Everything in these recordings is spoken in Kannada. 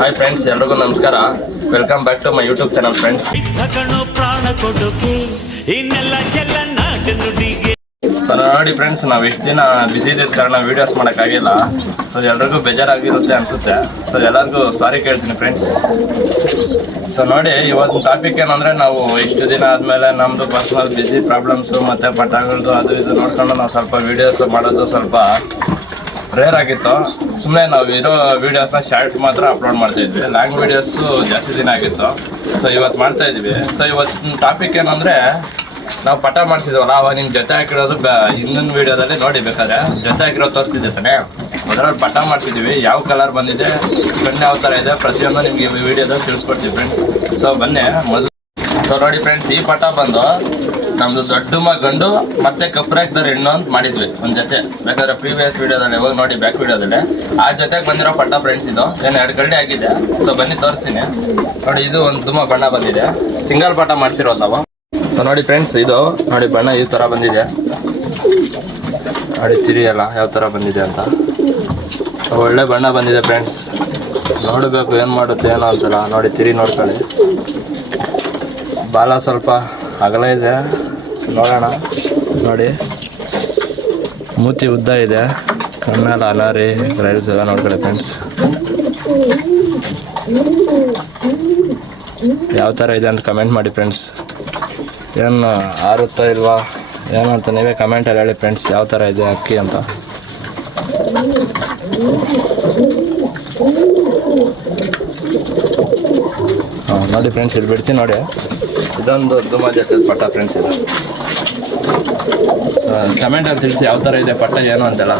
ಹಾಯ್ ಫ್ರೆಂಡ್ಸ್, ಎಲ್ರಿಗೂ ನಮಸ್ಕಾರ. Welcome back to my YouTube channel friends. ನೋಡಿ ಫ್ರೆಂಡ್ಸ್, ನಾವು ಎಷ್ಟು ದಿನ ಬಿಸಿ ಇದ್ದಿದ್ದ ಕಾರಣ ವೀಡಿಯೋಸ್ ಮಾಡೋಕ್ಕಾಗಿಲ್ಲ. ಸೊ ಎಲ್ರಿಗೂ ಬೇಜಾರಾಗಿರುತ್ತೆ ಅನಿಸುತ್ತೆ. ಸೊ ಎಲ್ಲರಿಗೂ ಸಾರಿ ಕೇಳ್ತೀನಿ ಫ್ರೆಂಡ್ಸ್. ಸೊ ನೋಡಿ, ಇವತ್ತು ಟಾಪಿಕ್ ಏನಂದರೆ, ನಾವು ಇಷ್ಟು ದಿನ ಆದಮೇಲೆ ನಮ್ಮದು ಪರ್ಸ್ನಲ್ ಬಿಸಿ ಪ್ರಾಬ್ಲಮ್ಸು ಮತ್ತು ಪಟಾಗಳದ್ದು ಅದು ಇದು ನೋಡ್ಕೊಂಡು ನಾವು ಸ್ವಲ್ಪ ವೀಡಿಯೋಸ್ ಮಾಡೋದು ಸ್ವಲ್ಪ ರೇರ್ ಆಗಿತ್ತು. ಸುಮ್ಮನೆ ನಾವು ಇರೋ ವೀಡಿಯೋಸ್ನ ಶಾರ್ಟ್ ಮಾತ್ರ ಅಪ್ಲೋಡ್ ಮಾಡ್ತಾಯಿದ್ವಿ. ಲಾಂಗ್ ವೀಡಿಯೋಸು ಜಾಸ್ತಿ ದಿನ ಆಗಿತ್ತು. ಸೊ ಇವತ್ತು ಮಾಡ್ತಾಯಿದ್ವಿ. ಸೊ ಇವತ್ತಿನ ಟಾಪಿಕ್ ಏನಂದರೆ, ನಾವು ಪಟ ಮಾಡಿಸಿದ್ವಲ್ಲ, ಅವಾಗ ನಿಮ್ಮ ಜೊತೆ ಹಾಕಿರೋದು ಹಿಂದಿನ ವೀಡಿಯೋದಲ್ಲಿ ನೋಡಿ, ಬೇಕಾದ್ರೆ ಜೊತೆ ಹಾಕಿರೋದು ತೋರಿಸಿದ್ದೆ ತಾನೆ. ಅದರಲ್ಲಿ ಪಟ ಮಾಡಿಸಿದ್ವಿ. ಯಾವ ಕಲರ್ ಬಂದಿದೆ, ಕಣ್ಣು ಯಾವ ಥರ ಇದೆ, ಪ್ರತಿಯೊಂದು ನಿಮಗೆ ಈ ವಿಡಿಯೋದಲ್ಲಿ ತಿಳಿಸ್ಕೊಡ್ತೀವಿ ಫ್ರೆಂಡ್ಸ್. ಸೊ ಬನ್ನಿ ಮೊದಲು. ಸೊ ನೋಡಿ ಫ್ರೆಂಡ್ಸ್, ಈ ಪಟ ಬಂದು ನಮ್ಮದು ದೊಡ್ಡ ಗಂಡು ಮತ್ತು ಕಪ್ರಾಕ್ದವ್ರು ಹೆಣ್ಣು ಅಂತ ಮಾಡಿದ್ವಿ ಒಂದು ಜೊತೆ. ಬೇಕಾದ್ರೆ ಪ್ರೀವಿಯಸ್ ವೀಡಿಯೋದಲ್ಲಿ ಹೋಗಿ ನೋಡಿ, ಬ್ಯಾಕ್ ವೀಡಿಯೋದಲ್ಲಿ ಆ ಜೊತೆಗೆ ಬಂದಿರೋ ಪಟ ಫ್ರೆಂಡ್ಸ್. ಇದು ಏನು 2 ಗಂಟೆ ಆಗಿದೆ. ಸೊ ಬನ್ನಿ ತೋರಿಸ್ತೀನಿ ನೋಡಿ. ಇದು ಒಂದು ತುಂಬ ಬಣ್ಣ ಬಂದಿದೆ, ಸಿಂಗಲ್ ಪಟ ಮಾಡಿಸಿರೋದು ನಾವು. ಸೊ ನೋಡಿ ಫ್ರೆಂಡ್ಸ್, ಇದು ನೋಡಿ ಬಣ್ಣ ಈ ಥರ ಬಂದಿದೆ ನೋಡಿ. ತಿರಿ ಎಲ್ಲ ಯಾವ ಥರ ಬಂದಿದೆ ಅಂತ ಒಳ್ಳೆ ಬಣ್ಣ ಬಂದಿದೆ ಫ್ರೆಂಡ್ಸ್. ನೋಡಬೇಕು ಏನು ಮಾಡುತ್ತೆ ಏನೋ ಅಂತಲ್ಲ. ನೋಡಿ ತಿರಿ ನೋಡ್ಕೊಳ್ಳಿ. ಬಾಲ ಸ್ವಲ್ಪ ಅಗಲ ಇದೆ, ನೋಡೋಣ. ನೋಡಿ ಮೂತಿ ಉದ್ದ ಇದೆ, ಕಣ್ಣೆಲ್ಲ ಅಲಾರಿ ರೈಲ್ಸ್ ಎಲ್ಲ ನೋಡ್ಕೊಳ್ಳಿ ಫ್ರೆಂಡ್ಸ್. ಯಾವ ಥರ ಇದೆ ಅಂತ ಕಮೆಂಟ್ ಮಾಡಿ ಫ್ರೆಂಡ್ಸ್. ಏನು ಆರುತ್ತಾ ಇಲ್ವಾ ಏನು ಅಂತ ನೀವೇ ಕಮೆಂಟಲ್ಲಿ ಹೇಳಿ ಫ್ರೆಂಡ್ಸ್, ಯಾವ ಥರ ಇದೆ ಅಕ್ಕಿ ಅಂತ. ಹಾಂ ನೋಡಿ ಫ್ರೆಂಡ್ಸ್, ಇಲ್ಲಿ ಬಿಡ್ತೀನಿ ನೋಡಿ. ಇದೊಂದು ದುಮ್ಮ ಜೊತೆ ಪಟ್ಟ ಫ್ರೆಂಡ್ಸ್ ಇದು. ಸೊ ಕಮೆಂಟಲ್ಲಿ ತಿಳಿಸಿ ಯಾವ ಥರ ಇದೆ ಪಟ್ಟ ಏನು ಅಂತೆಲ್ಲ.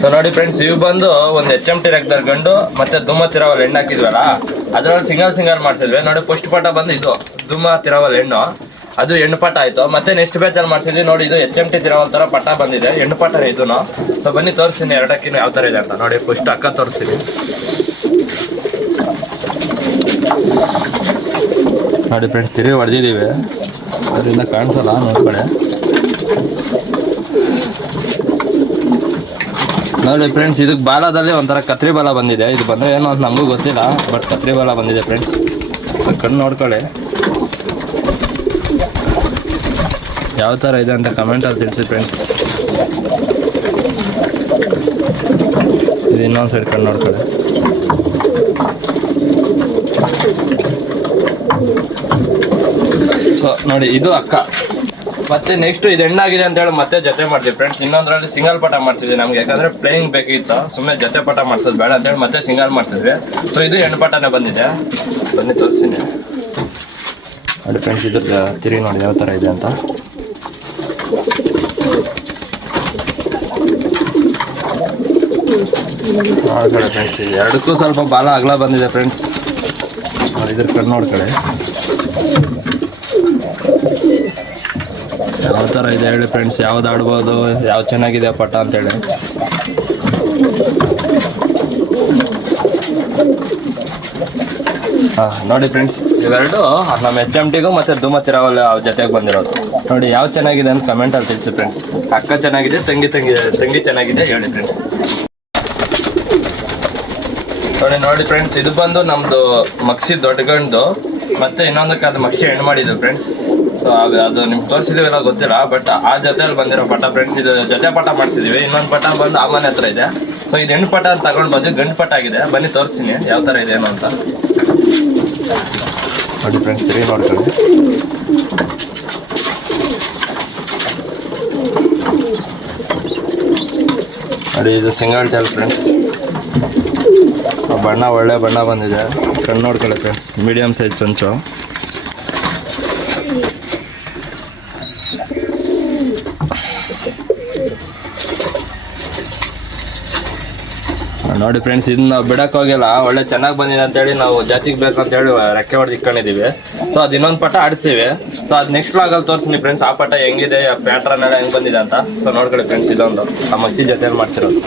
ಸೊ ನೋಡಿ ಫ್ರೆಂಡ್ಸ್, ಇವು ಬಂದು ಒಂದು HMT ರೆಕ್ದರ್ ಗಂಡು ಮತ್ತು ದುಮ್ಮ ತಿರವಲ್ ಹೆಣ್ಣು ಹಾಕಿದ್ವಲ್ಲ, ಅದರಲ್ಲಿ ಸಿಂಗಲ್ ಮಾಡಿಸಿದ್ವಿ ನೋಡಿ. ಫಸ್ಟ್ ಪಟ ಬಂದು ಇದು ದುಮ್ಮ ತಿರವಲ್ ಹೆಣ್ಣು, ಅದು ಹೆಣ್ಣು ಪಟ ಆಯಿತು. ಮತ್ತೆ ನೆಕ್ಸ್ಟ್ ಬ್ಯಾಚಲ್ಲಿ ಮಾಡಿಸಿದ್ವಿ ನೋಡಿ. ಇದು HMT ತಿರವಲ್ ಥರ ಪಟ ಬಂದಿದೆ, ಹೆಣ್ಣು ಪಟನೇ ಇದೂ. ಸೊ ಬನ್ನಿ ತೋರಿಸ್ತೀನಿ ಎರಡಕ್ಕಿನ್ನೂ ಯಾವ ಥರ ಇದೆ ಅಂತ ನೋಡಿ. ಫಸ್ಟ್ ಅಕ್ಕ ತೋರಿಸ್ತೀನಿ ನೋಡಿ ಫ್ರೆಂಡ್ಸ್. ತಿರುಗಿ ಹೊಡೆದಿದ್ದೀವಿ, ಅದರಿಂದ ಕಾಣಿಸಲ್ಲ, ನೋಡ್ಕೊಳ್ಳಿ. ನೋಡಿ ಫ್ರೆಂಡ್ಸ್, ಇದಕ್ಕೆ ಬಾಲದಲ್ಲಿ ಒಂಥರ ಕತ್ರಿ ಬಾಲ ಬಂದಿದೆ. ಇದು ಬಂದರೆ ಏನೋ ಅಂತ ನಮಗೂ ಗೊತ್ತಿಲ್ಲ, ಬಟ್ ಕತ್ರಿ ಬಾಲ ಬಂದಿದೆ ಫ್ರೆಂಡ್ಸ್. ಕಣ್ಣು ನೋಡ್ಕೊಳ್ಳಿ ಯಾವ ಥರ ಇದೆ ಅಂತ ಕಮೆಂಟಲ್ಲಿ ತಿಳಿಸಿ ಫ್ರೆಂಡ್ಸ್. ಇದು ಇನ್ನೊಂದು ಸೈಡ್ ಕಣ್ಣು ನೋಡ್ಕೊಳ್ಳಿ. ಸೊ ನೋಡಿ, ಇದು ಅಕ್ಕ. ಮತ್ತೆ ನೆಕ್ಸ್ಟ್ ಇದು ಹೆಣ್ಣಾಗಿದೆ ಅಂತ ಹೇಳಿ ಮತ್ತೆ ಜೊತೆ ಮಾಡ್ತೀವಿ ಫ್ರೆಂಡ್ಸ್. ಇನ್ನೊಂದರಲ್ಲಿ ಸಿಂಗಲ್ ಪಟ ಮಾಡಿಸಿದ್ವಿ ನಮ್ಗೆ, ಯಾಕಂದ್ರೆ ಪ್ಲೇಯಿಂಗ್ ಬೇಕಿತ್ತು. ಸುಮ್ಮನೆ ಜೊತೆ ಪಟ ಮಾಡಿಸೋದು ಬೇಡ ಅಂತೇಳಿ ಮತ್ತೆ ಸಿಂಗಲ್ ಮಾಡಿಸಿದ್ವಿ. ಸೊ ಇದು ಹೆಣ್ಣು ಪಟನೇ ಬಂದಿದೆ, ಬನ್ನಿ ತೋರಿಸ್ತೀನಿ ನೋಡಿ ಫ್ರೆಂಡ್ಸ್. ಇದ್ರ ತಿರುಗಿ ನೋಡಿ ಯಾವ ಥರ ಇದೆ ಅಂತ. ನೋಡ್ಕೊಳ್ಳಿ ಫ್ರೆಂಡ್ಸ್, ಎರಡಕ್ಕೂ ಸ್ವಲ್ಪ ಬಾಲ ಅಗಲ ಬಂದಿದೆ ಫ್ರೆಂಡ್ಸ್. ಇದ್ರ ಕಣ್ಣು ನೋಡ್ಕೊಳ್ಳಿ ಯಾವ ಥರ ಇದೆ ಹೇಳಿ ಫ್ರೆಂಡ್ಸ್. ಯಾವ್ದು ಆಡ್ಬೋದು, ಯಾವ್ದು ಚೆನ್ನಾಗಿದೆ ಪಟ ಅಂತೇಳಿ. ಹಾಂ ನೋಡಿ ಫ್ರೆಂಡ್ಸ್, ಇವೆರಡು ನಮ್ಮ HMTಗೂ ಮತ್ತು ದುಮ್ಮ ತಿರವಲ್ ಜೊತೆಗೆ ಬಂದಿರೋದು. ನೋಡಿ ಯಾವ ಚೆನ್ನಾಗಿದೆ ಅಂತ ಕಮೆಂಟಲ್ಲಿ ತಿಳಿಸಿ ಫ್ರೆಂಡ್ಸ್. ಅಕ್ಕ ಚೆನ್ನಾಗಿದೆ, ತಂಗಿ ಚೆನ್ನಾಗಿದೆ ಹೇಳಿ ಫ್ರೆಂಡ್ಸ್. ನೋಡಿ ಫ್ರೆಂಡ್ಸ್, ಇದು ಬಂದು ನಮ್ಮದು ಮಕ್ಷಿ ದೊಡ್ಡ ಗಂಡು, ಮತ್ತು ಇನ್ನೊಂದಕ್ಕೆ ಅದು ಮಕ್ಷಿ ಹೆಣ್ಣು ಮಾಡಿದ್ವಿ ಫ್ರೆಂಡ್ಸ್. ಸೊ ಅದು ನಿಮ್ಗೆ ತೋರಿಸಿದೀವೆಲ್ಲ ಗೊತ್ತಿಲ್ಲ, ಬಟ್ ಆ ಜೊತೆಯಲ್ಲಿ ಬಂದಿರೋ ಪಟ ಫ್ರೆಂಡ್ಸ್. ಇದು ಜೊತೆ ಪಟ ಮಾಡಿಸಿದ್ದೀವಿ. ಇನ್ನೊಂದು ಪಟ ಬಂದು ಆ ಮನೆ ಹತ್ರ ಇದೆ. ಸೊ ಇದು ಹೆಣ್ಣು ಪಟ ಅಂತ ತಗೊಂಡು ಬಂದು ಗಂಡು ಪಟ ಆಗಿದೆ. ಬನ್ನಿ ತೋರಿಸ್ತೀನಿ ಯಾವ ಥರ ಇದೆ ಏನು ಅಂತ ನೋಡಿ ಫ್ರೆಂಡ್ಸ್. ಸರಿ ನೋಡ್ಕೊಳ್ಳಿ ನೋಡಿ. ಇದು ಸಿಂಗಲ್ ಟೈಲ್ ಫ್ರೆಂಡ್ಸ್. ಬಣ್ಣ ಒಳ್ಳೆ ಬಣ್ಣ ಬಂದಿದೆ, ಕಣ್ಣು ನೋಡ್ಕೊಳ್ಳಿ ಫ್ರೆಂಡ್ಸ್. Medium size ಚೊಂಚು. ನೋಡಿ ಫ್ರೆಂಡ್ಸ್, ಇದನ್ನ ಬಿಡಕ್ಕೆ ಹೋಗಿಲ್ಲ, ಒಳ್ಳೆ ಚೆನ್ನಾಗಿ ಬಂದಿದೆ ಅಂತೇಳಿ ನಾವು ಜಾತಿಗೆ ಬೇಕಂತೇಳಿ ರೆಕ್ಕೆ ಹೊಡೆದು ಇಟ್ಕೊಂಡಿದ್ದೀವಿ. ಸೊ ಅದು ಇನ್ನೊಂದು ಪಟ ಆಡಿಸ್ತೀವಿ. ಸೊ ಅದು ನೆಕ್ಸ್ಟ್ ವ್ಲಾಗಲ್ಲಿ ತೋರಿಸ್ತೀನಿ ಫ್ರೆಂಡ್ಸ್, ಆ ಪಟ ಹೆಂಗಿದೆ, ಆ ಪ್ಯಾಟ್ರನ್ ಎಲ್ಲ ಹೆಂಗೆ ಬಂದಿದೆ ಅಂತ. ಸೊ ನೋಡ್ಕೊಳ್ಳಿ ಫ್ರೆಂಡ್ಸ್, ಇದೊಂದು ಆ ಮಚ್ಚಿ ಜೊತೆಯಲ್ಲಿ ಮಾಡಿಸಿರೋದು.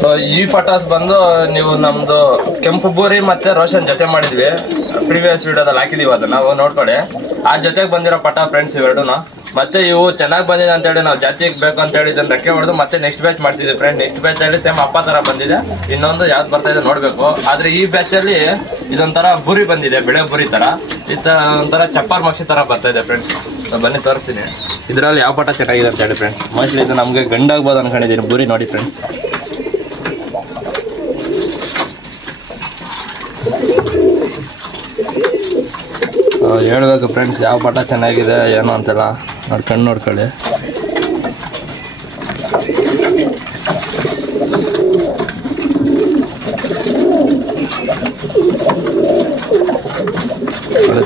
ಸೊ ಈ ಪಟಾಸ್ ಬಂದು ನೀವು ನಮ್ಮದು ಕೆಂಪು ಬೂರಿ ಮತ್ತು ರೋಷನ್ ಜೊತೆ ಮಾಡಿದ್ವಿ, ಪ್ರೀವಿಯಸ್ ವೀಡಿಯೋದಲ್ಲಿ ಹಾಕಿದ್ದೀವಿ. ಅದನ್ನು ನಾವು ನೋಡ್ಕೊಳ್ಳಿ. ಆ ಜೊತೆಗೆ ಬಂದಿರೋ ಪಟ ಫ್ರೆಂಡ್ಸ್ ಇವೆರಡೂ. ಮತ್ತೆ ಇವು ಚೆನ್ನಾಗಿ ಬಂದಿದೆ ಅಂತೇಳಿ ನಾವು ಜಾತಿಗೆ ಬೇಕು ಅಂತೇಳಿ ಇದನ್ನ ರೆಕ್ಕೆ ಹೊಡೆದು ಮತ್ತೆ ನೆಕ್ಸ್ಟ್ ಬ್ಯಾಚ್ ಮಾಡಿಸಿದ್ವಿ ಫ್ರೆಂಡ್. ನೆಕ್ಸ್ಟ್ ಬ್ಯಾಚ್ ಅಲ್ಲಿ ಸೇಮ್ ಅಪ್ಪ ತರ ಬಂದಿದೆ, ಇನ್ನೊಂದು ಯಾವ್ದು ಬರ್ತಾ ಇದೆ ನೋಡ್ಬೇಕು. ಆದ್ರೆ ಈ ಬ್ಯಾಚ್ ಅಲ್ಲಿ ಇದೊಂಥರ ಬುರಿ ಬಂದಿದೆ, ಬೆಳೆ ಬುರಿ ತರ, ಒಂಥರ ಚಪ್ಪರ್ ಮಕ್ಷಿ ತರ ಬರ್ತಾ ಇದೆ ಫ್ರೆಂಡ್ಸ್. ಬನ್ನಿ ತೋರಿಸ್ತೀನಿ ಇದರಲ್ಲಿ ಯಾವ ಪಟ ಚೆನ್ನಾಗಿದೆ ಅಂತ ಹೇಳಿ ಫ್ರೆಂಡ್ಸ್. ಮೋಸ್ಟ್ಲಿ ಇದು ನಮಗೆ ಗಂಡಾಗ್ಬೋದು ಅನ್ಕೊಂಡಿದ್ದೀನಿ. ಬುರಿ ನೋಡಿ ಫ್ರೆಂಡ್ಸ್, ಹೇಳ್ಬೇಕು ಫ್ರೆಂಡ್ಸ್ ಯಾವ ಪಟ ಚೆನ್ನಾಗಿದೆ ಏನು ಅಂತೆಲ್ಲ ನೋಡ್ಕೊಂಡು ನೋಡ್ಕೊಳ್ಳಿ.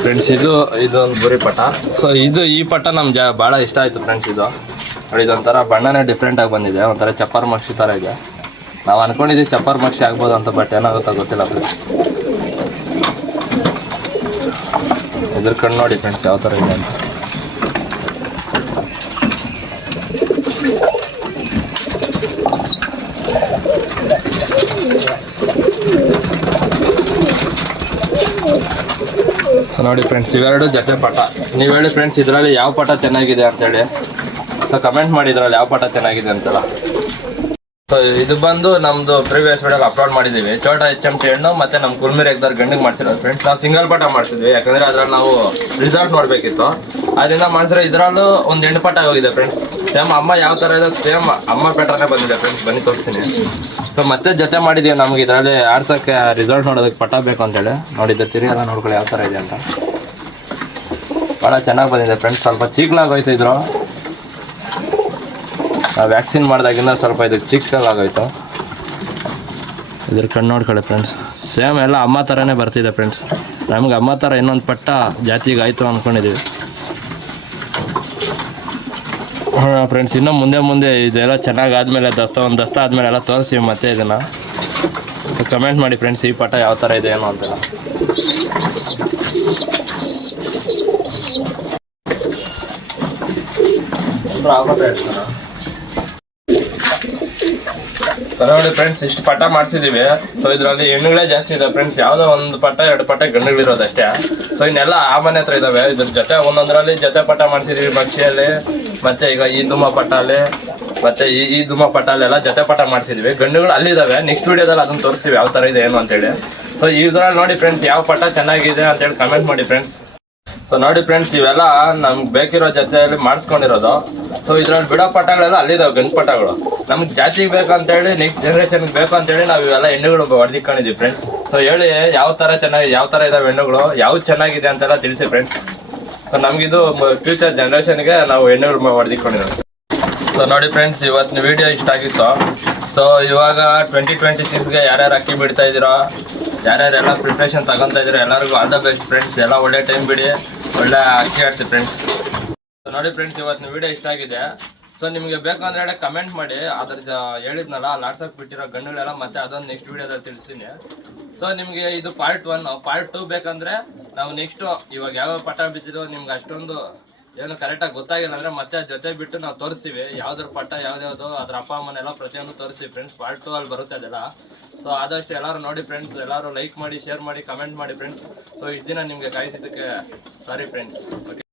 ಫ್ರೆಂಡ್ಸ್ ಇದೊಂದು ಬುರಿ ಪಟ. ಸೊ ಈ ಪಟ ನಮ್ಗೆ ಭಾಳ ಇಷ್ಟ ಆಯಿತು ಫ್ರೆಂಡ್ಸ್. ಇದು ನೋಡಿ, ಇದೊಂಥರ ಬಣ್ಣನೇ ಡಿಫ್ರೆಂಟ್ ಆಗಿ ಬಂದಿದೆ, ಒಂಥರ ಚಪ್ಪರ್ ಮಕ್ಷಿ ಥರ ಇದೆ. ನಾವು ಅನ್ಕೊಂಡಿದ್ದೀವಿ ಚಪ್ಪರ್ ಮಕ್ಷಿ ಆಗ್ಬೋದು ಅಂತ, ಬಟ್ ಏನಾಗುತ್ತೋ ಗೊತ್ತಿಲ್ಲ ಫ್ರೆಂಡ್ಸ್. ಇದ್ರ ಕಣ್ಣು ನೋಡಿ ಫ್ರೆಂಡ್ಸ್ ಯಾವ ಥರ ಇದೆ ಅಂತ. ನೋಡಿ ಫ್ರೆಂಡ್ಸ್, ಇವೆರಡು ಜೊತೆ ಪಟ. ನೀವು ಹೇಳಿ ಫ್ರೆಂಡ್ಸ್ ಇದರಲ್ಲಿ ಯಾವ ಪಟ ಚೆನ್ನಾಗಿದೆ ಅಂತೇಳಿ. ಸೊ ಕಮೆಂಟ್ ಮಾಡಿ ಇದರಲ್ಲಿ ಯಾವ ಪಟ ಚೆನ್ನಾಗಿದೆ ಅಂತಲ್ಲ. ಸೊ ಇದು ಬಂದು ನಮ್ದು ಪ್ರೀವಿಯಸ್ ವಿಡಿಯೋಗೆ ಅಪ್ಲೋಡ್ ಮಾಡಿದ್ದೀವಿ. ಚೋಟ HMT ಹೆಣ್ಣು ಮತ್ತೆ ನಮ್ಮ ಕುಲ್ಮಿರಿ ಎಗ್ದಾರ್ ಗಂಡಿಗೆ ಮಾಡ್ಸಿರೋದು ಫ್ರೆಂಡ್ಸ್. ನಾವು ಸಿಂಗಲ್ ಪಟ ಮಾಡಿಸಿದ್ವಿ, ಯಾಕಂದರೆ ಅದ್ರಲ್ಲಿ ನಾವು ರಿಸಲ್ಟ್ ನೋಡಬೇಕಿತ್ತು. ಅದರಿಂದ ಮಾಡಿಸಿರೋ ಇದರಲ್ಲೂ ಒಂದು ಹೆಣ್ಣು ಪಟ ಹೋಗಿದೆ ಫ್ರೆಂಡ್ಸ್. ಸೇಮ್ ಅಮ್ಮ ಯಾವ ಥರ ಇದೆ ಸೇಮ್ ಅಮ್ಮ ಪೆಟ್ರನೇ ಬಂದಿದೆ ಫ್ರೆಂಡ್ಸ್. ಬನ್ನಿ ತೋರಿಸ್ತೀನಿ. ಸೊ ಮತ್ತೆ ಜೊತೆ ಮಾಡಿದ್ದೀವಿ, ನಮ್ಗೆ ಇದರಲ್ಲಿ ಆಡ್ಸೋಕ್ಕೆ ರಿಸಲ್ಟ್ ನೋಡೋದಕ್ಕೆ ಪಟ ಬೇಕು ಅಂತೇಳಿ. ನೋಡಿದ್ದೆ ತಿರಿ ಎಲ್ಲ ನೋಡ್ಕೊಳ್ಳಿ ಯಾವ ಥರ ಇದೆ ಅಂತ. ಭಾಳ ಚೆನ್ನಾಗಿ ಬಂದಿದೆ ಫ್ರೆಂಡ್ಸ್. ಸ್ವಲ್ಪ ಚೀಕ್ಲಾಗೋಯ್ತು ಇದ್ರು, ವ್ಯಾಕ್ಸಿನ್ ಮಾಡಿದಾಗಿಂದ ಸ್ವಲ್ಪ ಇದು ಚಿಕ್ಕದಾಗೋಯ್ತು. ಇದ್ರ ಕಣ್ಣು ನೋಡ್ಕೊಳ್ಳಿ ಫ್ರೆಂಡ್ಸ್, ಸೇಮ್ ಎಲ್ಲ ಅಮ್ಮ ಥರನೇ ಬರ್ತಿದೆ ಫ್ರೆಂಡ್ಸ್. ನಮ್ಗೆ ಅಮ್ಮ ಥರ ಇನ್ನೊಂದು ಪಟ್ಟ ಜಾತಿಗೆ ಆಯಿತು ಅಂದ್ಕೊಂಡಿದ್ದೀವಿ ಫ್ರೆಂಡ್ಸ್. ಇನ್ನೂ ಮುಂದೆ ಇದೆಲ್ಲ ಚೆನ್ನಾಗಿ ಆದಮೇಲೆ ಒಂದು ದಸ್ತ ಆದಮೇಲೆ ಎಲ್ಲ ತೋರಿಸಿ ಮತ್ತೆ ಇದನ್ನು ಕಮೆಂಟ್ ಮಾಡಿ ಫ್ರೆಂಡ್ಸ್, ಈ ಪಟ ಯಾವ ಥರ ಇದೆ ಏನೋ ಅಂತೆಲ್ಲ. ನೋಡಿ ಫ್ರೆಂಡ್ಸ್, ಇಷ್ಟು ಪಟ ಮಾಡಿಸಿದೀವಿ. ಸೊ ಇದರಲ್ಲಿ ಹೆಣ್ಣುಗಳೇ ಜಾಸ್ತಿ ಇದೆ ಫ್ರೆಂಡ್ಸ್. ಯಾವುದೋ ಒಂದು ಪಟ 2 ಪಟ ಗಂಡುಗಳಿರೋದಷ್ಟೇ. ಸೊ ಇನ್ನೆಲ್ಲ ಆ ಮನೆ ಹತ್ರ ಇದಾವೆ. ಇದ್ರ ಜೊತೆ ಒಂದೊಂದರಲ್ಲಿ ಜೊತೆ ಪಟ ಮಾಡಿಸಿದೀವಿ, ಮಕ್ಷಿಯಲ್ಲಿ ಮತ್ತೆ ಈಗ ಈ ದುಮ್ಮ ಪಟಾಲಿ ಮತ್ತೆ ಈ ದುಮ್ಮ ಪಟಾಲಿ ಎಲ್ಲ ಜೊತೆ ಪಟ ಮಾಡಿಸಿದೀವಿ. ಗಂಡುಗಳು ಅಲ್ಲಿದ್ದಾವೆ. ನೆಕ್ಸ್ಟ್ ವಿಡಿಯೋದಲ್ಲಿ ಅದನ್ನ ತೋರಿಸ್ತೀವಿ ಯಾವ ಥರ ಇದೆ ಏನು ಅಂತೇಳಿ. ಸೊ ಇದ್ರಲ್ಲಿ ನೋಡಿ ಫ್ರೆಂಡ್ಸ್ ಯಾವ ಪಟ ಚೆನ್ನಾಗಿದೆ ಅಂತೇಳಿ ಕಮೆಂಟ್ ಮಾಡಿ ಫ್ರೆಂಡ್ಸ್. ಸೊ ನೋಡಿ ಫ್ರೆಂಡ್ಸ್, ಇವೆಲ್ಲ ನಮ್ಗೆ ಬೇಕಿರೋ ಜೊತೆಯಲ್ಲಿ ಮಾಡಿಸ್ಕೊಂಡಿರೋದು. ಸೊ ಇದ್ರಲ್ಲಿ ಬಿಡೋ ಪಟಗಳೆಲ್ಲ ಅಲ್ಲಿದ್ದಾವೆ, ಗಂಡು ಪಟಗಳು. ನಮ್ಗೆ ಜಾತಿಗೆ ಬೇಕಂತೇಳಿ ನೆಕ್ಸ್ಟ್ ಜನ್ರೇಷನ್ಗೆ ಬೇಕು ಅಂತೇಳಿ ನಾವು ಇವೆಲ್ಲ ಹೆಣ್ಣುಗಳು ಹೊಡೆದಿಕೊಂಡಿದ್ದೀವಿ ಫ್ರೆಂಡ್ಸ್. ಸೊ ಹೇಳಿ ಯಾವ ಥರ ಇದಾವೆ ಹೆಣ್ಣುಗಳು, ಯಾವ್ದು ಚೆನ್ನಾಗಿದೆ ಅಂತೆಲ್ಲ ತಿಳಿಸಿ ಫ್ರೆಂಡ್ಸ್. ಸೊ ನಮಗಿದು ಫ್ಯೂಚರ್ ಜನ್ರೇಷನ್ಗೆ ನಾವು ಹೆಣ್ಣುಗಳು ಹೊಡೆದಿಕೊಂಡಿರೋದು. ಸೊ ನೋಡಿ ಫ್ರೆಂಡ್ಸ್, ಇವತ್ತಿನ ವಿಡಿಯೋ ಇಷ್ಟ ಆಗಿತ್ತು. ಸೊ ಇವಾಗ 2026ಗೆ ಯಾರ್ಯಾರು ಅಕ್ಕಿ ಬಿಡ್ತಾ ಇದ್ದೀರೋ, ಯಾರ್ಯಾರೆಲ್ಲ ಪ್ರಿಪ್ರೇಷನ್ ತಗೊತಾ ಇದ್ದೀರೋ ಎಲ್ಲರಿಗೂ ಆಲ್ ದ ಬೆಸ್ಟ್ ಫ್ರೆಂಡ್ಸ್. ಎಲ್ಲ ಒಳ್ಳೆ ಟೈಮ್ ಬಿಡಿ, ಒಳ್ಳೆ ಅಕ್ಕಿ ಆಡಿಸಿ ಫ್ರೆಂಡ್ಸ್. ನೋಡಿ ಫ್ರೆಂಡ್ಸ್, ಇವತ್ತಿನ ವಿಡಿಯೋ ಇಷ್ಟ ಆಗಿದೆ. ಸೊ ನಿಮಗೆ ಬೇಕಂದ್ರೆ ಕಮೆಂಟ್ ಮಾಡಿ. ಅದ್ರ ಹೇಳಿದ್ನಲ್ಲ ಲಾಟ್ಸಪ್ ಬಿಟ್ಟಿರೋ ಗಂಡುಗಳೆಲ್ಲ ಮತ್ತೆ ಅದೊಂದು ನೆಕ್ಸ್ಟ್ ವಿಡಿಯೋದಲ್ಲಿ ತಿಳಿಸ್ತೀನಿ. ಸೊ ನಿಮಗೆ ಇದು ಪಾರ್ಟ್ 1. ಪಾರ್ಟ್ 2 ಬೇಕಂದ್ರೆ ನಾವು ನೆಕ್ಸ್ಟು ಇವಾಗ ಯಾವ ಪಟ ಬಿದ್ದಿರೋ ನಿಮ್ಗೆ ಅಷ್ಟೊಂದು ಏನು ಕರೆಕ್ಟಾಗಿ ಗೊತ್ತಾಗಿಲ್ಲ ಅಂದರೆ ಮತ್ತೆ ಜೊತೆ ಬಿಟ್ಟು ನಾವು ತೋರಿಸ್ತೀವಿ. ಯಾವ್ದ್ರ ಪಟ ಯಾವ್ದು ಅದ್ರ ಅಪ್ಪ ಅಮ್ಮನೆಲ್ಲ ಪ್ರತಿಯೊಂದು ತೋರಿಸ್ತೀವಿ ಫ್ರೆಂಡ್ಸ್. ಪಾರ್ಟ್ 2 ಅಲ್ಲಿ ಬರುತ್ತೆ ಅದೆಲ್ಲ. ಸೊ ಆದಷ್ಟು ಎಲ್ಲರೂ ನೋಡಿ ಫ್ರೆಂಡ್ಸ್, ಎಲ್ಲರೂ ಲೈಕ್ ಮಾಡಿ, ಶೇರ್ ಮಾಡಿ, ಕಮೆಂಟ್ ಮಾಡಿ ಫ್ರೆಂಡ್ಸ್. ಸೊ ಇಷ್ಟು ದಿನ ನಿಮಗೆ ಕಾಯಿಸಿದ್ದಕ್ಕೆ ಸಾರಿ ಫ್ರೆಂಡ್ಸ್. ಓಕೆ.